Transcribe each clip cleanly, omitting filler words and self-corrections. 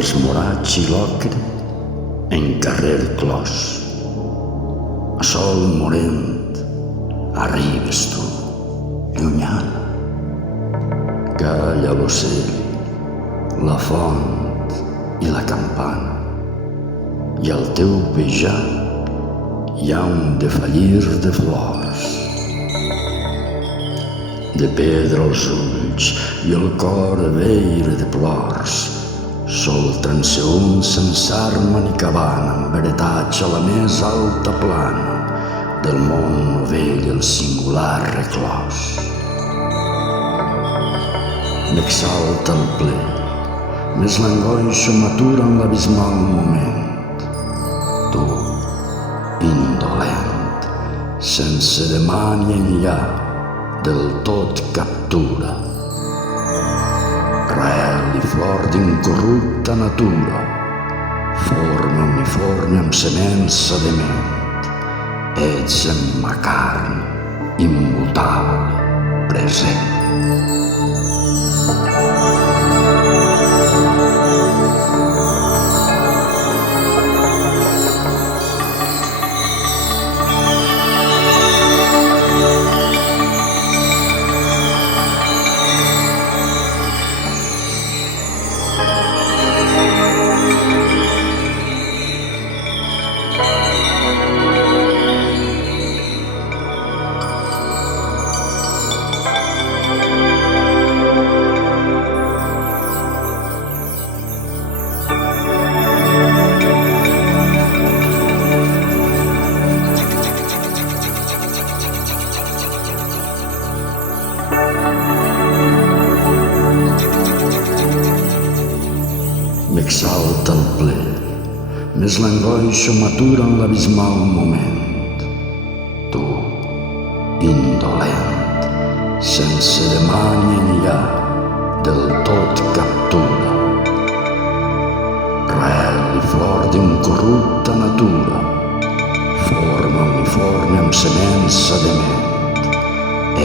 dels morats i l'ocre en carrer clos. A sol morent arribes tu, llunyana. Calla l'ocell, la font i la campana, i al teu pejat hi ha un defallir de flors. De pedra els ulls i el cor veire de plors, sol transeünt sense arma ni cabana, amb heretatge a la més alta plana del món novell el singular reclòs. M'exalta el ple, més l'angoixa m'atura en l'abismal moment. Tu, indolent, sense demà ni enllà, del tot captura. Rel i flor d'incorrupta natura, forma uniforme amb semença de ment. Ets en ma carn, immutable, present. M'exalta el ple, més l'angoixa m'atura en l'abismal moment. Tu, indolent, sense demà ni enllà, del tot captura. Rel i flor d'incorrupta natura, forma uniforme amb semença de ment.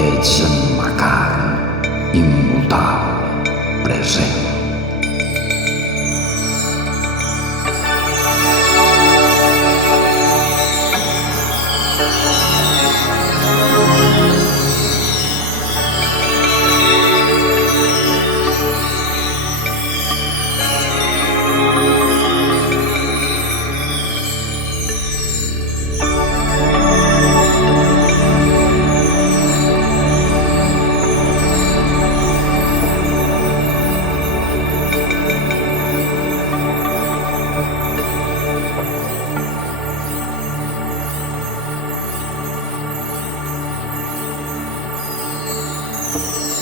Ets en ma carn, immutable, present. You